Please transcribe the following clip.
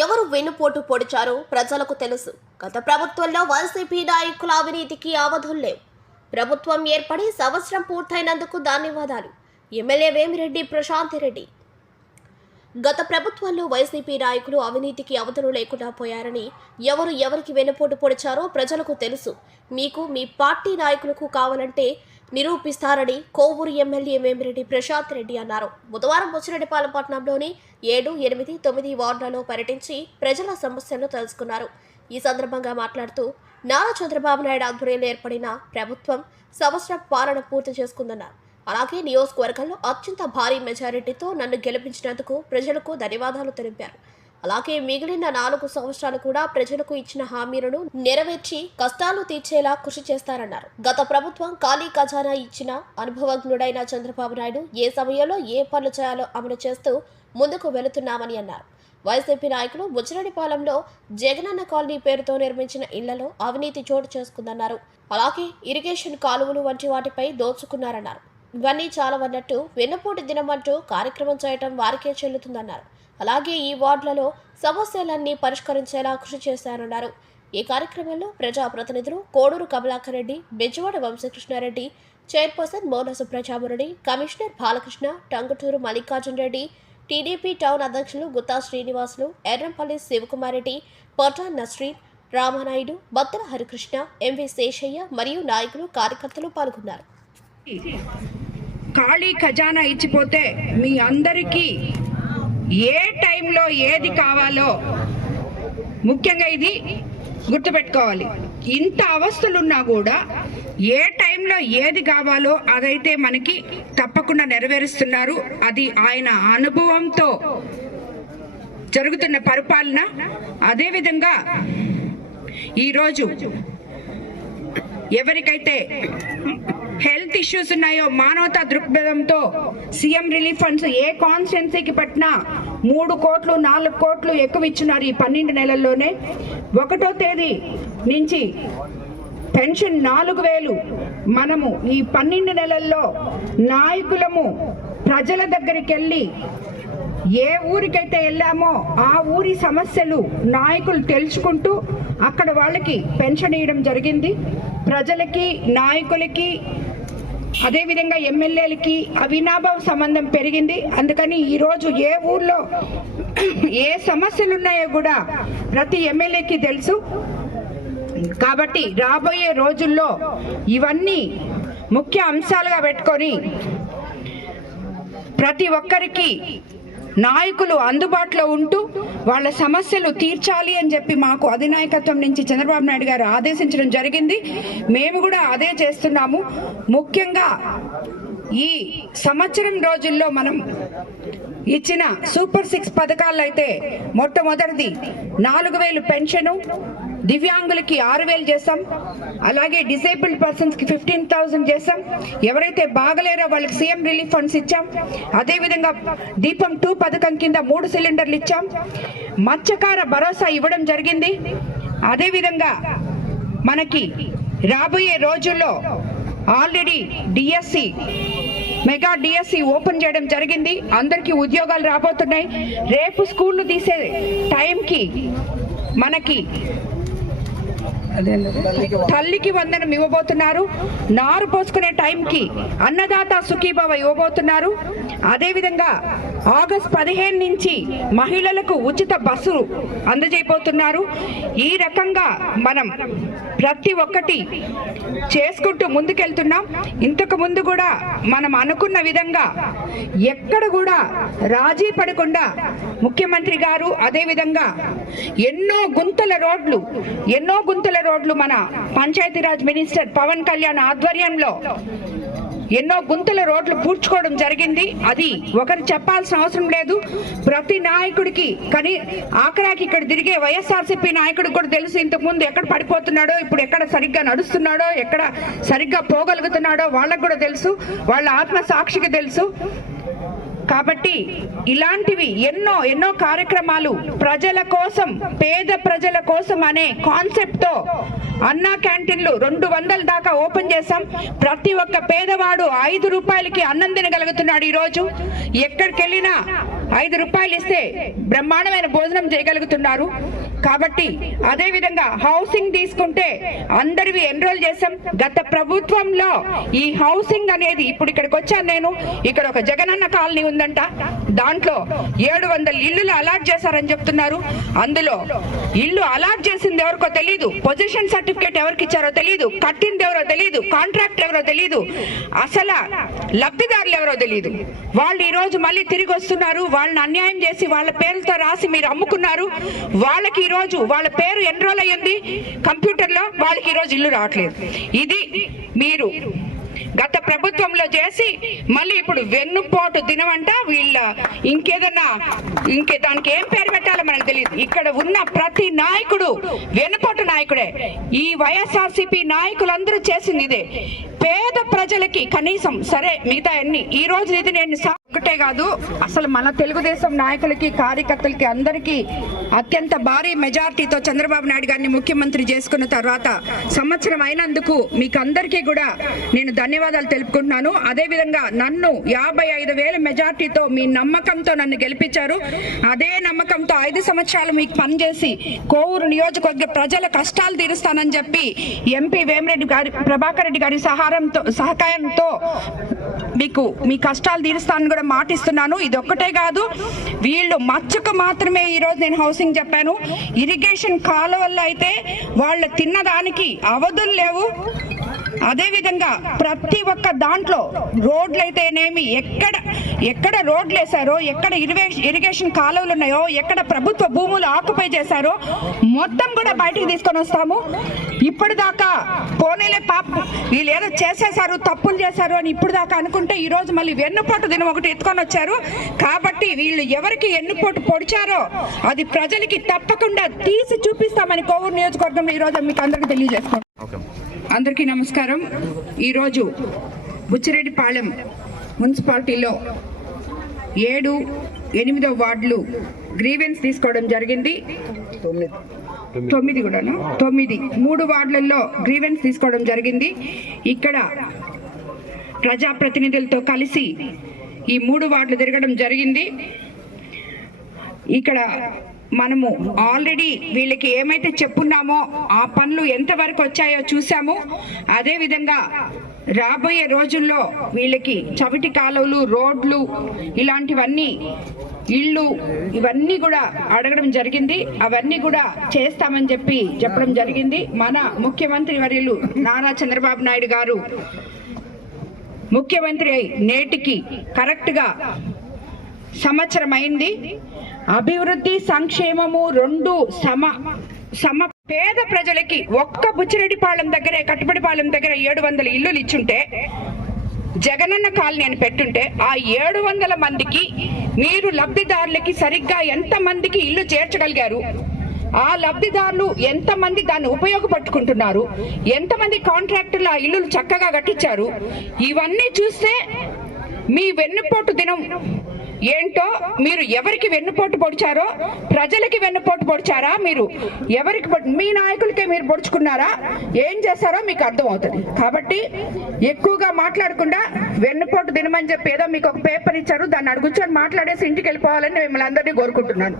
ఎవరు వెన్నుపోటు పొడిచారో ప్రజలకు తెలుసు. గత ప్రభుత్వంలో వైసీపీ నాయకుల అవినీతికి అవధులు లేవు. ప్రభుత్వం ఏర్పడి సంవత్సరం పూర్తయినందుకు ధన్యవాదాలు. ఎమ్మెల్యే వేమిరెడ్డి ప్రశాంత్ రెడ్డి. గత ప్రభుత్వంలో వైసీపీ నాయకులు అవినీతికి అవధులు లేకుండా పోయారని ఎవరు ఎవరికి వెనుపోటు పొడిచారో ప్రజలకు తెలుసు. మీకు మీ పార్టీ నాయకులకు కావాలంటే నిరూపిస్తారని కోవూరు ఎమ్మెల్యే వేమిరెడ్డి ప్రశాంత్ రెడ్డి అన్నారు. బుధవారం బుచ్చిరెడ్డిపాలెం పట్టణంలోని ఏడు ఎనిమిది తొమ్మిది వార్డులలో పర్యటించి ప్రజల సమస్యలను తెలుసుకున్నారు. ఈ సందర్భంగా మాట్లాడుతూ నారా చంద్రబాబు నాయుడు ఆధ్వర్యంలో ఏర్పడిన ప్రభుత్వం సంవత్సర పాలన పూర్తి చేసుకుందన్నారు. అలాగే నియోజకవర్గంలో అత్యంత భారీ మెజారిటీతో నన్ను గెలిపించినందుకు ప్రజలకు ధన్యవాదాలు తెలిపారు. అలాగే మిగిలిన నాలుగు సంవత్సరాలు కూడా ప్రజలకు ఇచ్చిన హామీలను నెరవేర్చి కష్టాలు తీర్చేలా కృషి చేస్తారన్నారు. గత ప్రభుత్వం ఖాళీ ఖజానా ఇచ్చిన అనుభవజ్ఞుడైన చంద్రబాబు నాయుడు ఏ సమయంలో ఏ పనులు చేయాలో అమలు చేస్తూ ముందుకు వెళుతున్నామని అన్నారు. వైసీపీ నాయకులు బుచ్చిరెడ్డిపాలెంలో జగనన్న కాలనీ పేరుతో నిర్మించిన ఇళ్ళలో అవినీతి చోటు చేసుకుందన్నారు. అలాగే ఇరిగేషన్ కాలువలు వంటి వాటిపై దోచుకున్నారన్నారు. ఇవన్నీ చాలవన్నట్టు వెన్నుపోటు దినం అంటూ కార్యక్రమం చేయటం వారికే చెల్లుతుందన్నారు. అలాగే ఈ వార్డులలో సమస్యలన్నీ పరిష్కరించేలా కృషి చేశారన్నారు. ఈ కార్యక్రమంలో ప్రజాప్రతినిధులు Koduru Kamalakar Reddy Bezawada వంశకృష్ణారెడ్డి chairperson Mouna సుప్రజామురెడ్డి commissioner Balakrishna Tangutur Mallikarjun Reddy TDP town అధ్యక్షులు గుత్తా శ్రీనివాసులు ఎర్రంపల్లి శివకుమార్ రెడ్డి పఠాన్ నస్రీన్ రామానాయుడు బత్తల హరికృష్ణ ఎంవి శేషయ్య మరియు నాయకులు కార్యకర్తలు పాల్గొన్నారు. ఖాళీ ఖజానా ఇచ్చిపోతే మీ అందరికీ ఏ టైంలో ఏది కావాలో ముఖ్యంగా ఇది గుర్తుపెట్టుకోవాలి. ఇంత అవస్థలున్నా కూడా ఏ టైంలో ఏది కావాలో అదైతే మనకి తప్పకుండా నెరవేరుస్తున్నారు. అది ఆయన అనుభవంతో జరుగుతున్న పరిపాలన. అదేవిధంగా ఈరోజు ఎవరికైతే హెల్త్ ఇష్యూస్ ఉన్నాయో మానవతా దృక్పథంతో సీఎం రిలీఫ్ ఫండ్స్ ఏ కాన్స్టిట్యున్సీకి పట్టినా మూడు కోట్లు నాలుగు కోట్లు ఎక్కువ ఇచ్చినారు ఈ పన్నెండు నెలల్లోనే. ఒకటో తేదీ నుంచి పెన్షన్ నాలుగు వేలు. మనము ఈ పన్నెండు నెలల్లో నాయకులము ప్రజల దగ్గరికి వెళ్ళి ఏ ఊరికైతే వెళ్ళామో ఆ ఊరి సమస్యలు నాయకులు తెలుసుకుంటూ అక్కడ వాళ్ళకి పెన్షన్ ఇవ్వడం జరిగింది. ప్రజలకి నాయకులకి అదేవిధంగా ఎమ్మెల్యేలకి అవినాభావ సంబంధం పెరిగింది. అందుకని ఈరోజు ఏ ఊర్లో ఏ సమస్యలు ఉన్నాయో కూడా ప్రతి ఎమ్మెల్యేకి తెలుసు. కాబట్టి రాబోయే రోజుల్లో ఇవన్నీ ముఖ్య అంశాలుగా పెట్టుకొని ప్రతి ఒక్కరికి నాయకులు అందుబాటులో ఉంటూ వాళ్ళ సమస్యలు తీర్చాలి అని చెప్పి మాకు అధినాయకత్వం నుంచి చంద్రబాబు నాయుడు గారు ఆదేశించడం జరిగింది. మేము కూడా అదే చేస్తున్నాము. ముఖ్యంగా ఈ సంవత్సరం రోజుల్లో మనం ఇచ్చిన సూపర్ సిక్స్ పథకాలు అయితే మొట్టమొదటిది నాలుగు వేలు పెన్షను దివ్యాంగులకి ఆరు వేలు చేస్తాం అలాగే డిసేబుల్డ్ పర్సన్స్కి ఫిఫ్టీన్ థౌసండ్ చేస్తాం ఎవరైతే బాగలేరో వాళ్ళకి సీఎం రిలీఫ్ ఫండ్స్ ఇచ్చాం. అదేవిధంగా దీపం టూ పథకం కింద మూడు సిలిండర్లు ఇచ్చాం. మత్స్యకార భరోసా ఇవ్వడం జరిగింది. అదేవిధంగా మనకి రాబోయే రోజుల్లో already DSC mega DSC open చేయడం జరిగింది. అందరికీ ఉద్యోగాలు రాబోతున్నాయి. రేపు స్కూళ్ళు తీసే టైంకి మనకి తల్లికి వందనం ఇవ్వబోతున్నారు. నారు పోసుకునే టైంకి అన్నదాత సుఖీభావ ఇవ్వబోతున్నారు. అదేవిధంగా ఆగస్ట్ పదిహేను నుంచి మహిళలకు ఉచిత బస్సు అందజేయబోతున్నారు. ఈ రకంగా మనం ప్రతి ఒక్కటి చేసుకుంటూ ముందుకెళ్తున్నాం. ఇంతకు ముందు కూడా మనం అనుకున్న విధంగా ఎక్కడ కూడా రాజీ పడకుండా ముఖ్యమంత్రి గారు అదేవిధంగా ఎన్నో గుంతల రోడ్లు ఎన్నో గుంతల రోడ్లు మన పంచాయతీరాజ్ మినిస్టర్ పవన్ కళ్యాణ్ ఆధ్వర్యంలో ఎన్నో గుంతల రోడ్లు పూడ్చుకోవడం జరిగింది. అది ఒకరు చెప్పాల్సిన అవసరం లేదు. ప్రతి నాయకుడికి కానీ ఆఖరాకి ఇక్కడ తిరిగే వైఎస్ఆర్సీపీ నాయకుడికి కూడా తెలుసు ఇంతకుముందు ఎక్కడ పడిపోతున్నాడో ఇప్పుడు ఎక్కడ సరిగ్గా నడుస్తున్నాడో ఎక్కడ సరిగ్గా పోగలుగుతున్నాడో వాళ్ళకు కూడా తెలుసు. వాళ్ళ ఆత్మ సాక్షికి తెలుసు. కాబట్టి ఇలాంటివి ఎన్నో ఎన్నో కార్యక్రమాలు ప్రజల కోసం పేద ప్రజల కోసం అనే కాన్సెప్ట్తో అన్నా క్యాంటీన్లు రెండు వందల దాకా ఓపెన్ చేశాం. ప్రతి ఒక్క పేదవాడు ఐదు రూపాయలకి అన్నం తినగలుగుతున్నాడు ఈరోజు. ఎక్కడికి వెళ్ళినా ఐదు రూపాయలు ఇస్తే బ్రహ్మాండమైన భోజనం చేయగలుగుతున్నారు. కాబట్టి అదే విధంగా హౌసింగ్ తీసుకుంటే అందరివి ఎన్రోల్ చేసాం గత ప్రభుత్వంలో ఈ హౌసింగ్ అనేది ఇప్పుడు ఇక్కడికి వచ్చాను నేను. ఇక్కడ ఒక జగనన్న కాలనీ ఉందంట. దాంట్లో ఏడు వందల ఇల్లులు అలాట్ చేశారని చెప్తున్నారు. అందులో ఇల్లు అలాట్ చేసింది ఎవరికో తెలియదు పొజిషన్ సర్టిఫికేట్ ఎవరికి ఇచ్చారో తెలియదు కట్టింది ఎవరో తెలియదు కాంట్రాక్ట్ ఎవరో తెలియదు అసలు లబ్ధిదారులు ఎవరో తెలియదు వాళ్ళు ఈరోజు మళ్ళీ తిరిగి వస్తున్నారు. వాళ్ళని అన్యాయం చేసి వాళ్ళ పేర్లతో రాసి మీరు అమ్ముకున్నారు. వాళ్ళకి ఈ రోజు వాళ్ళ పేరు ఎన్రోల్ అయ్యింది? కంప్యూటర్లో వాళ్ళకి ఈ రోజు ఇల్లు రావట్లేదు. ఇది మీరు గత ప్రభుత్వంలో చేసి మళ్ళీ ఇప్పుడు వెన్నుపోటు దినమంట వీళ్ళ ఇంకేదన్నా ఇంకే దానికి ఏం పేరు పెట్టాలో మనకు తెలియదు. ఇక్కడ ఉన్న ప్రతి నాయకుడు వెన్నుపోటు నాయకుడే. ఈ వైఎస్ఆర్సిపి నాయకులందరూ చేసింది ఇదే. పేద ప్రజలకి కనీసం సరే మిగతా అన్ని ఈ రోజు ఇది నేను ఒక్కటే కాదు అసలు మన తెలుగుదేశం నాయకులకి కార్యకర్తలకి అందరికీ అత్యంత భారీ మెజార్టీతో చంద్రబాబు నాయుడు గారిని ముఖ్యమంత్రి చేసుకున్న తర్వాత సంవత్సరం అయినందుకు మీకు అందరికీ కూడా నేను ధన్యవాదాలు తెలుపుకుంటున్నాను. అదేవిధంగా నన్ను యాభై ఐదు వేల మెజార్టీతో మీ నమ్మకంతో నన్ను గెలిపించారు. అదే నమ్మకంతో ఐదు సంవత్సరాలు మీకు పనిచేసి కోవూరు నియోజకవర్గ ప్రజల కష్టాలు తీరుస్తానని చెప్పి ఎంపీ వేమిరెడ్డి గారి ప్రభాకర్ రెడ్డి గారి సహారంతో సహకారంతో మీకు మీ కష్టాలు తీరుస్తానని కూడా మాటిస్తున్నాను. ఇది ఒక్కటే కాదు వీళ్ళు మచ్చుకు మాత్రమే ఈ రోజు నేను హౌసింగ్ చెప్పాను. ఇరిగేషన్ కాలువల్లో అయితే వాళ్ళు తిన్నదానికి అవధులు లేవు. అదేవిధంగా ప్రతి ఒక్క దాంట్లో రోడ్లు అయితేనేమి ఎక్కడ ఎక్కడ రోడ్లు వేశారో ఎక్కడ ఇరిగేషన్ కాలువలు ఉన్నాయో ఎక్కడ ప్రభుత్వ భూములు ఆక్యుపై చేశారో మొత్తం కూడా బయటికి తీసుకొని వస్తాము. ఇప్పుడు దాకా పోనీలే పాప వీళ్ళు ఏదో చేసేసారు తప్పులు చేశారు అని ఇప్పుడు దాకా అనుకుంటే ఈరోజు మళ్ళీ వెన్నుపోటు దినం ఒకటి ఎత్తుకొని వచ్చారు. కాబట్టి వీళ్ళు ఎవరికి ఎన్నుపోటు పొడిచారో అది ప్రజలకి తప్పకుండా తీసి చూపిస్తామని కోవూరు నియోజకవర్గంలో ఈ రోజు మీకు అందరికీ తెలియజేస్తాం అందరికీ నమస్కారం. ఈరోజు బుచ్చిరెడ్డిపాలెం మున్సిపాలిటీలో ఏడు ఎనిమిదో వార్డులు గ్రీవెన్స్ తీసుకోవడం జరిగింది. తొమ్మిది కూడాను? తొమ్మిది. మూడు వార్డులలో గ్రీవెన్స్ తీసుకోవడం జరిగింది. ఇక్కడ ప్రజాప్రతినిధులతో కలిసి ఈ మూడు వార్డులు తిరగడం జరిగింది. ఇక్కడ మనము ఆల్రెడీ వీళ్ళకి ఏమైతే చెప్పున్నామో ఆ పనులు ఎంతవరకు వచ్చాయో చూసాము అదే విధంగా రాబోయే రోజుల్లో వీళ్ళకి చవిటి కాలువలు రోడ్లు ఇలాంటివన్నీ ఇళ్ళు ఇవన్నీ కూడా అడగడం జరిగింది. అవన్నీ కూడా చేస్తామని చెప్పి చెప్పడం జరిగింది. మన ముఖ్యమంత్రి వర్యులు నారా చంద్రబాబు నాయుడు గారు ముఖ్యమంత్రి అయి నేటికి కరెక్ట్గా సంవత్సరం అయింది అభివృద్ధి సంక్షేమము రెండు సమ సమ పేద ప్రజలకి ఒక్క బుచ్చిరెడ్డిపాలెం దగ్గరే కట్టుబడిపాలెం దగ్గర ఏడు వందల ఇల్లులు ఇచ్చుంటే జగనన్న కాలనీ అని పెట్టుంటే ఆ ఏడు వందల మందికి మీరు లబ్ధిదారులకి సరిగ్గా ఎంత మందికి ఇల్లు చేర్చగలిగారు? ఆ లబ్ధిదారులు ఎంతమంది దాన్ని ఉపయోగపట్టుకుంటున్నారు? ఎంతమంది కాంట్రాక్టర్లు ఆ ఇల్లులు చక్కగా కట్టించారు? ఇవన్నీ చూస్తే మీ వెన్నుపోటు దినం ఏంటో మీరు ఎవరికి వెన్నుపోటు పొడిచారో ప్రజలకి వెన్నుపోటు పొడిచారా మీరు? ఎవరికి మీ నాయకులకే మీరు పొడుచుకున్నారా? ఏం చేశారో మీకు అర్థమవుతుంది. కాబట్టి ఎక్కువగా మాట్లాడకుండా వెన్నుపోటు దినమని చెప్పి ఏదో మీకు ఒక పేపర్ ఇచ్చారు దాన్ని అడుగుచొని మాట్లాడేసి ఇంటికి వెళ్ళిపోవాలని మిమ్మల్ని అందరినీ కోరుకుంటున్నాను.